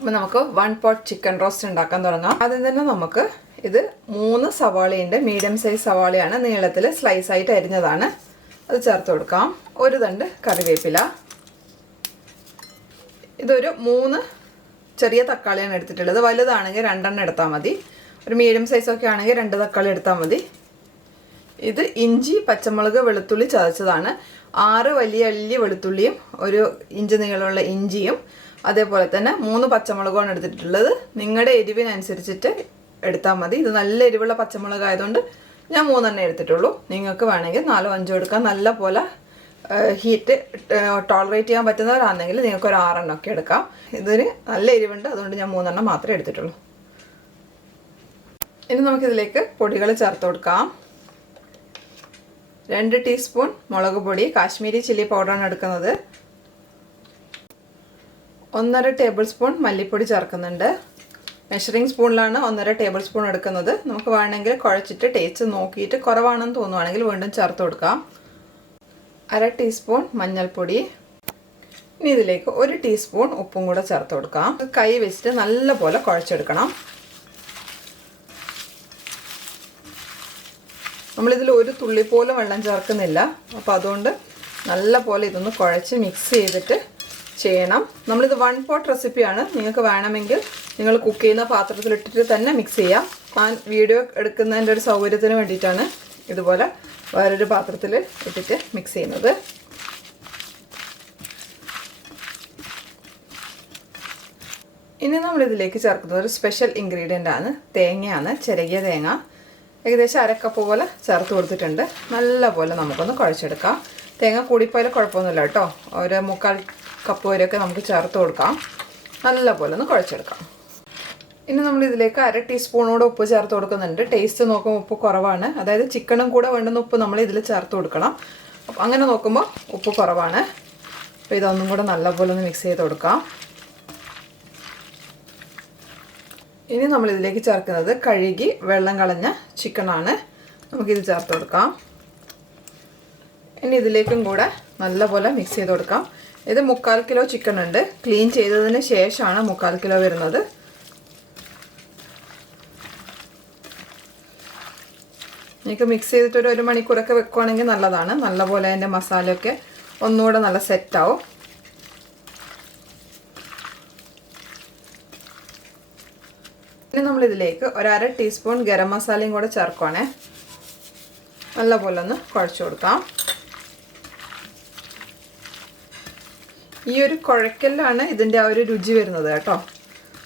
അപ്പോൾ നമുക്ക് one pot chicken roast ഉണ്ടാക്കാൻ തുടങ്ങാം. ആദ്യം തന്നെ നമുക്ക് ഇത് മൂന്ന് സവാളയുണ്ട് മീഡിയം സൈസ് സവാളയാണ് നീളത്തിൽ സ്ലൈസ് ആയിട്ട് അരിഞ്ഞതാണ്. അത് ചേർത്ത് കൊടുക്കാം. ഒരു തണ്ട് കറിവേപ്പില. ഇതൊരു മൂന്ന് ചെറിയ തക്കാളിയാണ് എടുത്തിട്ടുള്ളത്. വലുതാണെങ്കിൽ രണ്ടെണ്ണം എടുത്താൽ മതി. ഒരു മീഡിയം സൈസൊക്കെ ആണെങ്കിൽ രണ്ട് തക്കാളി എടുത്താൽ മതി. ഇത് ഇഞ്ചി പച്ചമുളക് വെളുത്തുള്ളി ചതച്ചതാണ്. ആറ് വലിയ അല്ലി വെളുത്തുള്ളിയും ഒരു ഇഞ്ച് നീളമുള്ള ഇഞ്ചിയും അതേപോലെ തന്നെ മൂന്ന് പച്ചമുളകാണ് എടുത്തിട്ടുള്ളത്. നിങ്ങളുടെ എരിവിനനുസരിച്ചിട്ട് എടുത്താൽ മതി. ഇത് നല്ല എരിവുള്ള പച്ചമുളക് ആയതുകൊണ്ട് ഞാൻ മൂന്നെണ്ണം എടുത്തിട്ടുള്ളൂ. നിങ്ങൾക്ക് വേണമെങ്കിൽ നാലോ അഞ്ചോ എടുക്കാം. നല്ല പോലെ ഹീറ്റ് ടോളറേറ്റ് ചെയ്യാൻ പറ്റുന്നവരാണെങ്കിൽ നിങ്ങൾക്ക് ഒരു ആറെണ്ണം ഒക്കെ എടുക്കാം. ഇതിന് നല്ല എരിവുണ്ട്. അതുകൊണ്ട് ഞാൻ മൂന്നെണ്ണം മാത്രമേ എടുത്തിട്ടുള്ളൂ. ഇനി നമുക്കിതിലേക്ക് പൊടികൾ ചേർത്ത് കൊടുക്കാം. രണ്ട് ടീസ്പൂൺ മുളക് പൊടി. കാശ്മീരി ചില്ലി പൗഡറാണ് എടുക്കുന്നത്. ഒന്നര ടേബിൾ സ്പൂൺ മല്ലിപ്പൊടി ചേർക്കുന്നുണ്ട്. മെഷറിംഗ് സ്പൂണിലാണ് ഒന്നര ടേബിൾ സ്പൂൺ എടുക്കുന്നത്. നമുക്ക് വേണമെങ്കിൽ കുഴച്ചിട്ട് ടേസ്റ്റ് നോക്കിയിട്ട് കുറവാണെന്ന് തോന്നുവാണെങ്കിൽ വീണ്ടും ചേർത്ത് കൊടുക്കാം. അര ടീസ്പൂൺ മഞ്ഞൾപ്പൊടി. ഇനി ഇതിലേക്ക് ഒരു ടീസ്പൂൺ ഉപ്പും കൂടെ ചേർത്ത് കൊടുക്കാം. കൈ വെച്ചിട്ട് നല്ലപോലെ കുഴച്ചെടുക്കണം. നമ്മളിതിൽ ഒരു തുള്ളി പോലും വെള്ളം ചേർക്കുന്നില്ല. അപ്പോൾ അതുകൊണ്ട് നല്ല പോലെ ഇതൊന്ന് കുഴച്ച് മിക്സ് ചെയ്തിട്ട് ചെയ്യണം. നമ്മളിത് വൺ പോട്ട് റെസിപ്പിയാണ് നിങ്ങൾക്ക് വേണമെങ്കിൽ നിങ്ങൾ കുക്ക് ചെയ്യുന്ന പാത്രത്തിലിട്ടിട്ട് തന്നെ മിക്സ് ചെയ്യാം. ഞാൻ വീഡിയോ എടുക്കുന്നതിന്റെ ഒരു സൗകര്യത്തിന് വേണ്ടിയിട്ടാണ് ഇതുപോലെ വേറൊരു പാത്രത്തിൽ ഇട്ടിട്ട് മിക്സ് ചെയ്യുന്നത്. ഇനി നമ്മളിതിലേക്ക് ചേർക്കുന്നത് ഒരു സ്പെഷ്യൽ ഇൻഗ്രീഡിയന്റ് ആണ്. തേങ്ങയാണ്. ചെറിയ തേങ്ങ. ഏകദേശം അരക്കപ്പ് പോലെ ചേർത്ത് കൊടുത്തിട്ടുണ്ട്. നല്ല പോലെ നമുക്കൊന്ന് കുഴച്ചെടുക്കാം. തേങ്ങ കൂടിപ്പോയാലും കുഴപ്പമൊന്നുമില്ല കേട്ടോ. ഒരു മുക്കാൽ കപ്പ് വരെയൊക്കെ നമുക്ക് ചേർത്ത് കൊടുക്കാം. നല്ലപോലെ ഒന്ന് കുഴച്ചെടുക്കാം. ഇനി നമ്മൾ ഇതിലേക്ക് അര ടീസ്പൂണോടെ ഉപ്പ് ചേർത്ത് കൊടുക്കുന്നുണ്ട്. ടേസ്റ്റ് നോക്കുമ്പോൾ ഉപ്പ് കുറവാണ്. അതായത് ചിക്കനും കൂടെ വേണ്ടുന്ന ഉപ്പ് നമ്മൾ ഇതിൽ ചേർത്ത് കൊടുക്കണം. അപ്പം അങ്ങനെ നോക്കുമ്പോൾ ഉപ്പ് കുറവാണ്. അപ്പോൾ ഇതൊന്നും കൂടെ നല്ലപോലെ ഒന്ന് മിക്സ് ചെയ്ത് കൊടുക്കാം. ഇനി നമ്മൾ ഇതിലേക്ക് ചേർക്കുന്നത് കഴുകി വെള്ളം കളഞ്ഞ ചിക്കനാണ്. നമുക്കിത് ചേർത്ത് കൊടുക്കാം. ഇനി ഇതിലേക്കും കൂടെ നല്ലപോലെ മിക്സ് ചെയ്ത് കൊടുക്കാം. ഇത് മുക്കാൽ കിലോ ചിക്കൻ ഉണ്ട്. ക്ലീൻ ചെയ്തതിന് ശേഷമാണ് മുക്കാൽ കിലോ വരുന്നത്. നിങ്ങൾക്ക് മിക്സ് ചെയ്തിട്ട് ഒരു ഒരു മണിക്കൂറൊക്കെ വെക്കുവാണെങ്കിൽ നല്ലതാണ്. നല്ലപോലെ അതിന്റെ മസാലയൊക്കെ ഒന്നുകൂടെ നല്ല സെറ്റാവും ഇനി നമ്മളിതിലേക്ക് ഒരര ടീസ്പൂൺ ഗരം മസാലയും കൂടെ ചേർക്കുവാണേ. നല്ലപോലെ ഒന്ന് കുഴച്ചു കൊടുക്കാം. ഈ ഒരു കുഴക്കലിലാണ് ഇതിന്റെ ആ ഒരു രുചി വരുന്നത് കേട്ടോ.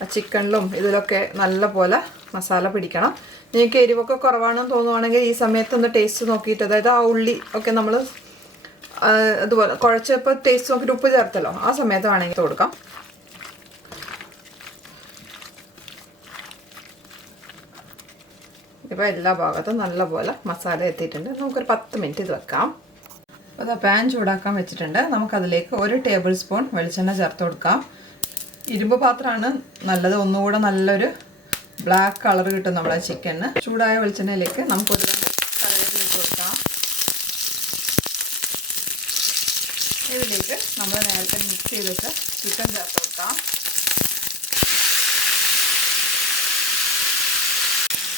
ആ ചിക്കണിലും ഇതിലൊക്കെ നല്ല പോലെ മസാല പിടിക്കണം. നിങ്ങൾക്ക് എരിവൊക്കെ കുറവാണെന്ന് തോന്നുവാണെങ്കിൽ ഈ സമയത്തൊന്ന് ടേസ്റ്റ് നോക്കിയിട്ട് അതായത് ആ ഉള്ളി ഒക്കെ നമ്മൾ അതുപോലെ കുഴച്ചപ്പോൾ ടേസ്റ്റ് നോക്കിയിട്ട് ഉപ്പ് ചേർത്തല്ലോ ആ സമയത്ത് വേണമെങ്കിൽ കൊടുക്കാം. ഇപ്പോൾ എല്ലാ ഭാഗത്തും നല്ലപോലെ മസാല എത്തിയിട്ടുണ്ട്. നമുക്കൊരു പത്ത് മിനിറ്റ് ഇത് വെക്കാം. അത് പാൻ ചൂടാക്കാൻ വെച്ചിട്ടുണ്ട്. നമുക്കതിലേക്ക് ഒരു ടേബിൾ സ്പൂൺ വെളിച്ചെണ്ണ ചേർത്ത് കൊടുക്കാം. ഇരുമ്പ് പാത്രമാണ് നല്ലത്. ഒന്നുകൂടെ നല്ലൊരു ബ്ലാക്ക് കളർ കിട്ടും നമ്മുടെ ചിക്കന് ചൂടായ വെളിച്ചെണ്ണയിലേക്ക് നമുക്കൊരു കറിവേപ്പില ഇട്ട് കൊടുക്കാം. ഇതിലേക്ക് നമ്മൾ നേരത്തെ മിക്സ് ചെയ്തിട്ട് ചിക്കൻ ചേർത്ത് കൊടുക്കാം.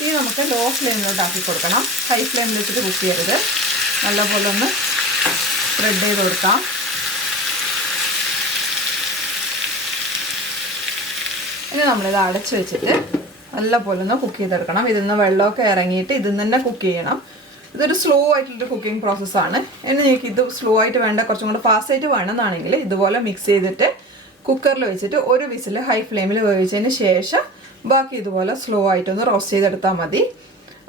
ഇനി നമുക്ക് ലോ ഫ്ലെയിമിലോട്ട് ആക്കി കൊടുക്കണം. ഹൈ ഫ്ലെയിമിൽ വെച്ചിട്ട് കുക്ക് ചെയ്യരുത്. നല്ലപോലെ ഒന്ന് സ്പ്രെഡ് ചെയ്ത് കൊടുക്കാം. ഇനി നമ്മളിത് അടച്ചു വെച്ചിട്ട് നല്ലപോലെ ഒന്ന് കുക്ക് ചെയ്തെടുക്കണം. ഇതിൽ നിന്ന് വെള്ളമൊക്കെ ഇറങ്ങിയിട്ട് ഇതിൽ നിന്ന് തന്നെ കുക്ക് ചെയ്യണം. ഇതൊരു സ്ലോ ആയിട്ടുള്ളൊരു കുക്കിംഗ് പ്രോസസ്സാണ് ഇനി നിങ്ങൾക്ക് ഇത് സ്ലോ ആയിട്ട് വേണ്ട കുറച്ചും കൂടെ ഫാസ്റ്റ് ആയിട്ട് വേണമെന്നാണെങ്കിൽ ഇതുപോലെ മിക്സ് ചെയ്തിട്ട് കുക്കറിൽ വെച്ചിട്ട് ഒരു വിസിൽ ഹൈ ഫ്ലെയിമിൽ വേവിച്ചതിന് ശേഷം ബാക്കി ഇതുപോലെ സ്ലോ ആയിട്ടൊന്ന് റോസ്റ്റ് ചെയ്തെടുത്താൽ മതി.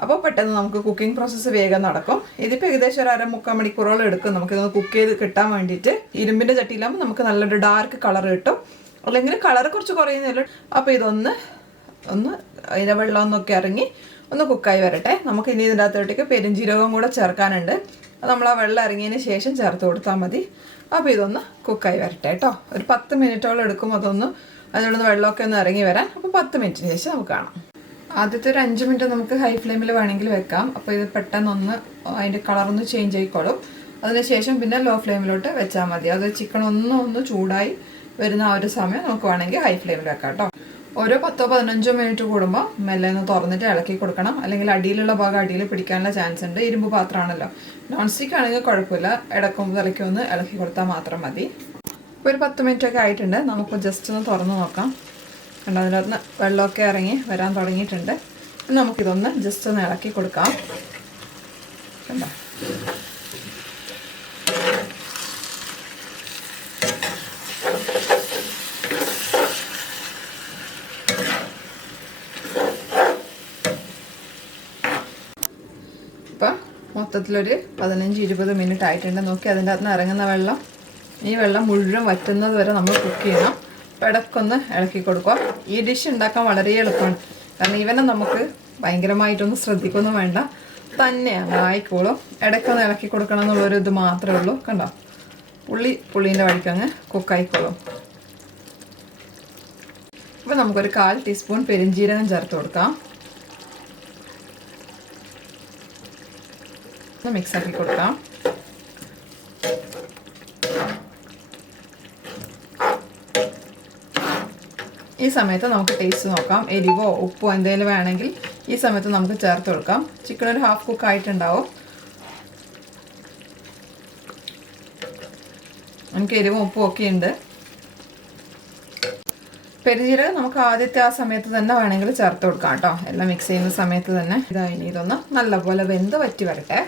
അപ്പോൾ പെട്ടെന്ന് നമുക്ക് കുക്കിംഗ് പ്രോസസ്സ് വേഗം നടക്കും. ഇതിപ്പോൾ ഏകദേശം ഒരു അര മുക്കാൽ മണിക്കൂറോളം എടുക്കും. നമുക്കിതൊന്ന് കുക്ക് ചെയ്ത് കിട്ടാൻ വേണ്ടിയിട്ട് ഇരുമ്പിന്റെ ചട്ടിയിലാകുമ്പോൾ നമുക്ക് നല്ലൊരു ഡാർക്ക് കളർ കിട്ടും. അല്ലെങ്കിൽ കളർ കുറച്ച് കുറയുന്നില്ല അപ്പോൾ ഇതൊന്ന് ഒന്ന് അതിന്റെ വെള്ളം ഒന്നൊക്കെ ഇറങ്ങി ഒന്ന് കുക്കായി വരട്ടെ. നമുക്ക് ഇനി ഇതിന്റെ അകത്തോട്ടേക്ക് പെരുംജീരകം കൂടെ ചേർക്കാനുണ്ട്. നമ്മൾ ആ വെള്ളം ഇറങ്ങിയതിന് ശേഷം ചേർത്ത് കൊടുത്താൽ മതി. അപ്പോൾ ഇതൊന്ന് കുക്കായി വരട്ടെ കേട്ടോ. ഒരു പത്ത് മിനിറ്റോളം എടുക്കും അതൊന്ന് അതിനോടൊന്ന് വെള്ളമൊക്കെ ഒന്ന് ഇറങ്ങി വരാൻ. അപ്പോൾ പത്ത് മിനിറ്റിന് ശേഷം നമുക്ക് കാണാം. ആദ്യത്തെ ഒരു അഞ്ച് മിനിറ്റ് നമുക്ക് ഹൈ ഫ്ലെയിമിൽ വേണമെങ്കിൽ വെക്കാം. അപ്പോൾ ഇത് പെട്ടെന്നൊന്ന് അതിന്റെ കളറൊന്ന് ചേഞ്ച് ആയിക്കോളും. അതിനുശേഷം പിന്നെ ലോ ഫ്ലെയിമിലോട്ട് വെച്ചാൽ മതി. അത് ചിക്കൻ ഒന്നും ഒന്ന് ചൂടായി വരുന്ന ആ ഒരു സമയം നമുക്ക് വേണമെങ്കിൽ ഹൈ ഫ്ലെയിമിൽ വെക്കാം കേട്ടോ ഓരോ പത്തോ പതിനഞ്ചോ മിനിറ്റ് കൂടുമ്പോൾ മെല്ലെ ഒന്ന് തുറന്നിട്ട് ഇളക്കി കൊടുക്കണം. അല്ലെങ്കിൽ അടിയിലുള്ള ഭാഗം അടിയിൽ പിടിക്കാനുള്ള ചാൻസ് ഉണ്ട്. ഇരുമ്പ് പാത്രമാണല്ലോ. നോൺ സ്റ്റിക്ക് ആണെങ്കിൽ കുഴപ്പമില്ല. ഇടക്കും തിളക്കി ഒന്ന് ഇളക്കി കൊടുത്താൽ മാത്രം മതി. ഒരു പത്ത് മിനിറ്റ് ഒക്കെ ആയിട്ടുണ്ട്. നമുക്ക് ജസ്റ്റ് ഒന്ന് തുറന്ന് നോക്കാം. കണ്ടോ അതിനകത്ത് വെള്ളമൊക്കെ ഇറങ്ങി വരാൻ തുടങ്ങിയിട്ടുണ്ട്. നമുക്കിതൊന്ന് ജസ്റ്റ് ഒന്ന് ഇളക്കി കൊടുക്കാം. കണ്ടോ? ഇപ്പം മൊത്തത്തിലൊരു പതിനഞ്ച് ഇരുപത് മിനിറ്റ് ആയിട്ടുണ്ട്. നോക്കി അതിന്റെ അകത്ത് ഇറങ്ങുന്ന വെള്ളം. ഈ വെള്ളം മുഴുവൻ വറ്റുന്നത് വരെ നമ്മൾ കുക്ക് ചെയ്യണം. ഇപ്പം ഇളക്കി കൊടുക്കുക ഈ ഡിഷ് ഉണ്ടാക്കാൻ വളരെ എളുപ്പമാണ് കാരണം ഇവനെ നമുക്ക് ഭയങ്കരമായിട്ടൊന്നും ശ്രദ്ധിക്കൊന്നും വേണ്ട. തന്നെ ആയിക്കോളും. ഇടയ്ക്കൊന്ന് ഇളക്കി കൊടുക്കണം എന്നുള്ളൊരു ഇത് മാത്രമേ ഉള്ളൂ. കണ്ടോ? പുള്ളി പുള്ളീന്റെ വഴിക്കങ്ങ് കുക്കായിക്കോളും ഇപ്പം നമുക്കൊരു കാൽ ടീസ്പൂൺ പെരിഞ്ജീരകം ചേർത്ത് കൊടുക്കാം. മിക്സ് ആക്കി കൊടുക്കാം. ഈ സമയത്ത് നമുക്ക് ടേസ്റ്റ് നോക്കാം. എരിവോ ഉപ്പോ എന്തെങ്കിലും വേണമെങ്കിൽ ഈ സമയത്ത് നമുക്ക് ചേർത്ത് കൊടുക്കാം. ചിക്കൻ ഒരു ഹാഫ് കുക്ക് ആയിട്ടുണ്ടാവും. നമുക്ക് എരിവും ഉപ്പും ഒക്കെ ഉണ്ട്. പെരുജീരകം നമുക്ക് ആദ്യത്തെ ആ സമയത്ത് തന്നെ വേണമെങ്കിൽ ചേർത്ത് കൊടുക്കാം കേട്ടോ. എല്ലാം മിക്സ് ചെയ്യുന്ന സമയത്ത് തന്നെ. ഇതായി ഇനി ഇതൊന്ന് നല്ലപോലെ വെന്ത് വറ്റി വരട്ടെ.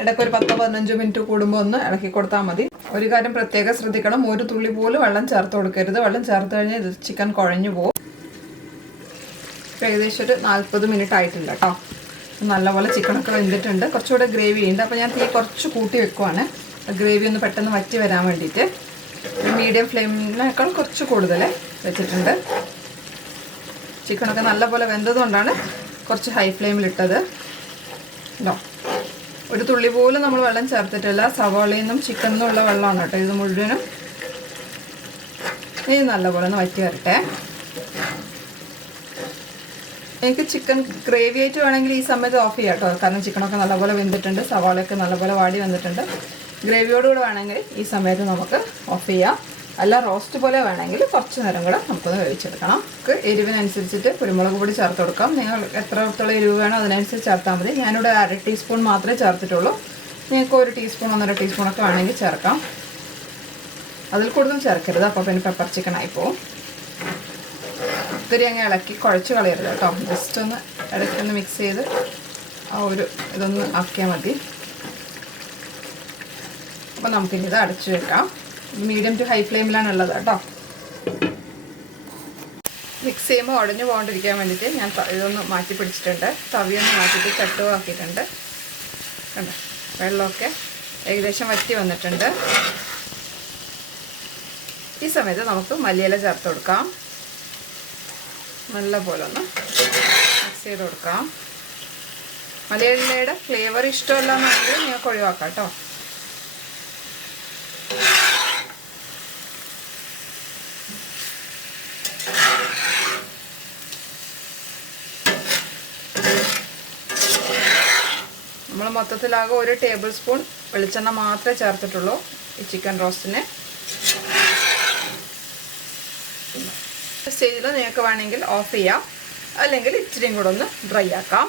ഇടയ്ക്ക് ഒരു പത്തോ പതിനഞ്ചോ മിനിറ്റ് കൂടുമ്പോൾ ഒന്ന് ഇളക്കി കൊടുത്താൽ മതി. ഒരു കാര്യം പ്രത്യേകം ശ്രദ്ധിക്കണം. ഒരു തുള്ളി പോലും വെള്ളം ചേർത്ത് കൊടുക്കരുത്. വെള്ളം ചേർത്ത് കഴിഞ്ഞാൽ ഇത് ചിക്കൻ കുഴഞ്ഞു പോകും. ഏകദേശം ഒരു നാൽപ്പത് മിനിറ്റ് ആയിട്ടില്ല കേട്ടോ. നല്ലപോലെ ചിക്കനൊക്കെ വെന്തിട്ടുണ്ട്. കുറച്ചുകൂടെ ഗ്രേവി ഉണ്ട്. അപ്പോൾ ഞാൻ തീ കുറച്ച് കൂട്ടി വെക്കുവാണ്. ഗ്രേവി ഒന്ന് പെട്ടെന്ന് വറ്റി വരാൻ വേണ്ടിയിട്ട്. മീഡിയം ഫ്ലെയിമിനേക്കാൾ കുറച്ച് കൂടുതൽ വെച്ചിട്ടുണ്ട്. ചിക്കനൊക്കെ നല്ലപോലെ വെന്തതുകൊണ്ടാണ് കുറച്ച് ഹൈ ഫ്ലെയിമിലിട്ടത് കേട്ടോ ഒരു തുള്ളി പോലും നമ്മൾ വെള്ളം ചേർത്തിട്ടില്ല. സവാളയിൽ നിന്നും ചിക്കനിൽ നിന്നുള്ള വെള്ളമാണ് കേട്ടോ ഇത് മുഴുവനും. ഇനി നല്ലപോലെ ഒന്ന് വറ്റി വരട്ടെ. എനിക്ക് ചിക്കൻ ഗ്രേവി ആയിട്ട് വേണമെങ്കിൽ ഈ സമയത്ത് ഓഫ് ചെയ്യാം കേട്ടോ. കാരണം ചിക്കനൊക്കെ നല്ലപോലെ വെന്തിട്ടുണ്ട് സവാളയൊക്കെ നല്ലപോലെ വാടി വന്നിട്ടുണ്ട്. ഗ്രേവിയോടുകൂടെ വേണമെങ്കിൽ ഈ സമയത്ത് നമുക്ക് ഓഫ് ചെയ്യാം. അല്ല റോസ്റ്റ് പോലെ വേണമെങ്കിൽ കുറച്ച് നേരം കൂടെ നമുക്കൊന്ന് വേവിച്ചെടുക്കണം. നമുക്ക് എരിവിനനുസരിച്ചിട്ട് കുരുമുളക് പൊടി ചേർത്ത് കൊടുക്കാം. നിങ്ങൾ എത്രത്തോളം എരിവ് വേണോ അതിനനുസരിച്ച് ചേർത്താൽ മതി. ഞാനിവിടെ അര ടീസ്പൂൺ മാത്രമേ ചേർത്തിട്ടുള്ളൂ. നിങ്ങൾക്ക് ഒരു ടീസ്പൂൺ ഒന്നര ടീസ്പൂണൊക്കെ വേണമെങ്കിൽ ചേർക്കാം. അതിൽ കൂടുതൽ ചേർക്കരുത്. അപ്പോൾ പിന്നെ പെപ്പർ ചിക്കൻ ആയിപ്പോവും ഒത്തിരി അങ്ങ് ഇളക്കി കുഴച്ച് കളയരുത് കേട്ടോ. ജസ്റ്റ് ഒന്ന് ഇടയ്ക്ക് ഒന്ന് മിക്സ് ചെയ്ത് ആ ഒരു ഇതൊന്ന് ആക്കിയാൽ മതി. അപ്പോൾ നമുക്കിനി ഇത് അടച്ചു വെക്കാം. മീഡിയം ടു ഹൈ ഫ്ലെയിമിലാണ് ഉള്ളത് കേട്ടോ. മിക്സ് ചെയ്യുമ്പോൾ ഉടഞ്ഞു പോകാണ്ടിരിക്കാൻ വേണ്ടിയിട്ട് ഞാൻ ഇതൊന്ന് മാറ്റി പിടിച്ചിട്ടുണ്ട്. തവിയൊന്ന് മാറ്റിയിട്ട് ചട്ടുവാക്കിയിട്ടുണ്ട് കണ്ടോ? വെള്ളമൊക്കെ ഏകദേശം വറ്റി വന്നിട്ടുണ്ട്. ഈ സമയത്ത് നമുക്ക് മല്ലിയില ചേർത്ത് കൊടുക്കാം. നല്ല പോലെ ഒന്ന് മിക്സ് ചെയ്ത് കൊടുക്കാം. മലയാളിയുടെ ഫ്ലേവർ ഇഷ്ടമല്ല എന്നുണ്ടെങ്കിൽ നിങ്ങൾക്ക് ഒഴിവാക്കാം കേട്ടോ. മൊത്തത്തിലാകെ ഒരു ടേബിൾ സ്പൂൺ വെളിച്ചെണ്ണ മാത്രമേ ചേർത്തിട്ടുള്ളൂ ഈ ചിക്കൻ റോസ്റ്റിന്. സ്റ്റേജിൽ നിങ്ങൾക്ക് വേണമെങ്കിൽ ഓഫ് ചെയ്യാം. അല്ലെങ്കിൽ ഇത്തിരിയും കൂടെ ഒന്ന് ഡ്രൈ ആക്കാം.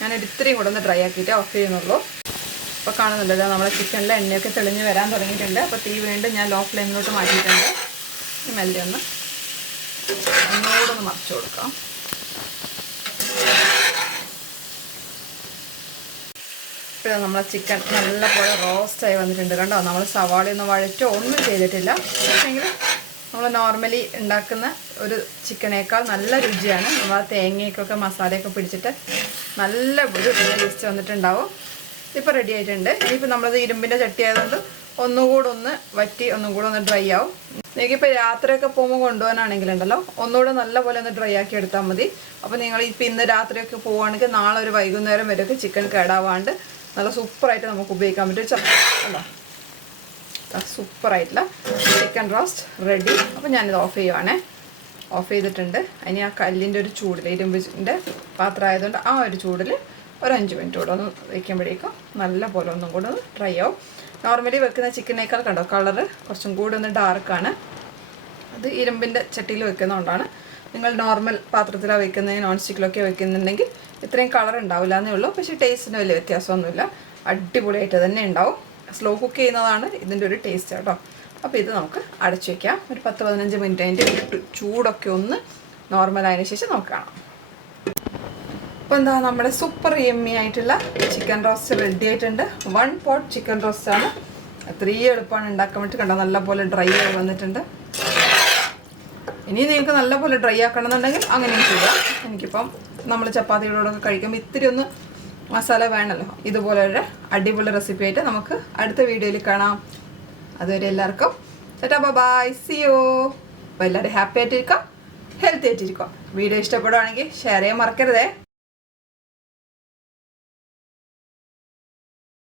ഞാനൊരു ഇത്തിരിയും കൂടെ ഒന്ന് ഡ്രൈ ആക്കിയിട്ട് ഓഫ് ചെയ്യുന്നുള്ളൂ. അപ്പോൾ കാണുന്നുണ്ടല്ലോ നമ്മുടെ ചിക്കനിലെ എണ്ണയൊക്കെ തെളിഞ്ഞ് വരാൻ തുടങ്ങിയിട്ടുണ്ട്. അപ്പോൾ തീ വീണ്ടും ഞാൻ ലോ ഫ്ലെയിമിലോട്ട് മാറ്റിയിട്ടുണ്ട്. മെല്ലെ ഒന്ന് ഒന്നുകൂടെ ഒന്ന് മറിച്ചു കൊടുക്കാം. ഇപ്പോഴാണ് നമ്മളെ ചിക്കൻ നല്ലപോലെ റോസ്റ്റായി വന്നിട്ടുണ്ട്. കണ്ടോ? നമ്മൾ സവാളയൊന്നും വഴറ്റോ ഒന്നും ചെയ്തിട്ടില്ല. പക്ഷേങ്കിൽ നമ്മൾ നോർമലി ഉണ്ടാക്കുന്ന ഒരു ചിക്കനേക്കാൾ നല്ല രുചിയാണ്. നമ്മൾ തേങ്ങയ്ക്കൊക്കെ മസാലയൊക്കെ പിടിച്ചിട്ട് നല്ല ഒരു ടേസ്റ്റ് വന്നിട്ടുണ്ടാവും. ഇപ്പോൾ റെഡി ആയിട്ടുണ്ട്. ഇനിയിപ്പോൾ നമ്മളത് ഇരുമ്പിന്റെ ചട്ടി ആയതുകൊണ്ട് ഒന്നുകൂടെ ഒന്ന് വറ്റി ഒന്നും കൂടെ ഒന്ന് ഡ്രൈ ആവും. നിങ്ങൾക്കിപ്പോൾ രാത്രിയൊക്കെ പോകുമ്പോൾ കൊണ്ടുപോകാനാണെങ്കിലുണ്ടല്ലോ ഒന്നുകൂടെ നല്ലപോലെ ഒന്ന് ഡ്രൈ ആക്കി എടുത്താൽ മതി. അപ്പോൾ നിങ്ങൾ ഇപ്പോൾ ഇന്ന് രാത്രിയൊക്കെ പോവുകയാണെങ്കിൽ നാളെ ഒരു വൈകുന്നേരം വരെയൊക്കെ ചിക്കൻ കേടാവാണ്ട് നല്ല സൂപ്പറായിട്ട് നമുക്ക് ഉപയോഗിക്കാൻ പറ്റും. ച- കണ്ടോ സൂപ്പറായിട്ടുള്ള ചിക്കൻ റോസ്റ്റ് റെഡി അപ്പോൾ ഞാനിത് ഓഫ് ചെയ്യുവാണേ. ഓഫ് ചെയ്തിട്ടുണ്ട്. അതിന് ആ കല്ലിന്റെ ഒരു ചൂടിൽ ഇരുമ്പിന്റെ പാത്രം ആയതുകൊണ്ട് ആ ഒരു ചൂടിൽ ഒരു അഞ്ച് മിനിറ്റ് കൂടെ ഒന്ന് വയ്ക്കുമ്പോഴേക്കും നല്ല പോലെ ഒന്നും കൂടെ ഒന്ന് ഡ്രൈ ആവും. നോർമലി വെക്കുന്ന ചിക്കനേക്കാൾ കണ്ടോ കളറ് കുറച്ചും കൂടി ഒന്ന് ഡാർക്കാണ് അത് ഇരുമ്പിന്റെ ചട്ടിയിൽ വെക്കുന്നതുകൊണ്ടാണ് നിങ്ങൾ നോർമൽ പാത്രത്തിലാണ് വെക്കുന്നത് നോൺ സ്റ്റിക്കിലൊക്കെ വെക്കുന്നുണ്ടെങ്കിൽ ഇത്രയും കളർ ഉണ്ടാവില്ല എന്നേ ഉള്ളൂ. പക്ഷേ ടേസ്റ്റിന് വലിയ വ്യത്യാസമൊന്നുമില്ല. അടിപൊളിയായിട്ട് തന്നെ ഉണ്ടാവും. സ്ലോ കുക്ക് ചെയ്യുന്നതാണ് ഇതിന്റെ ഒരു ടേസ്റ്റ് കേട്ടോ അപ്പോൾ ഇത് നമുക്ക് അടച്ചു വയ്ക്കാം ഒരു പത്ത് പതിനഞ്ച് മിനിറ്റ് അതിന്റെ ചൂടൊക്കെ ഒന്ന് നോർമൽ ആയതിനു ശേഷം നമുക്ക് കാണാം. അപ്പോൾ എന്താ നമ്മുടെ സൂപ്പർ എമ്മി ആയിട്ടുള്ള ചിക്കൻ റോസ്റ്റ് റെഡി ആയിട്ടുണ്ട്. വൺ പോട്ട് ചിക്കൻ റോസ്റ്റ് ആണ്. അത്രയും എളുപ്പമാണ് ഉണ്ടാക്കാൻ വേണ്ടിയിട്ട്. കണ്ടോ? നല്ലപോലെ ഡ്രൈ ആയി വന്നിട്ടുണ്ട്. ഇനി നിങ്ങൾക്ക് നല്ലപോലെ ഡ്രൈ ആക്കണം എന്നുണ്ടെങ്കിൽ അങ്ങനെയും ചെയ്യാം. എനിക്കിപ്പം നമ്മൾ ചപ്പാത്തികളോടൊക്കെ കഴിക്കുമ്പോൾ ഇത്തിരി ഒന്ന് മസാല വേണമല്ലോ ഇതുപോലെ ഒരു അടിപൊളി റെസിപ്പി ആയിട്ട് നമുക്ക് അടുത്ത വീഡിയോയിൽ കാണാം. അതുവരെ എല്ലാവർക്കും ചേട്ടാ ബൈ സിയോ അപ്പോൾ എല്ലാവരും ഹാപ്പി ആയിട്ടിരിക്കാം ഹെൽത്തി ആയിട്ടിരിക്കാം. വീഡിയോ ഇഷ്ടപ്പെടുവാണെങ്കിൽ ഷെയർ ചെയ്യാൻ മറക്കരുതേ.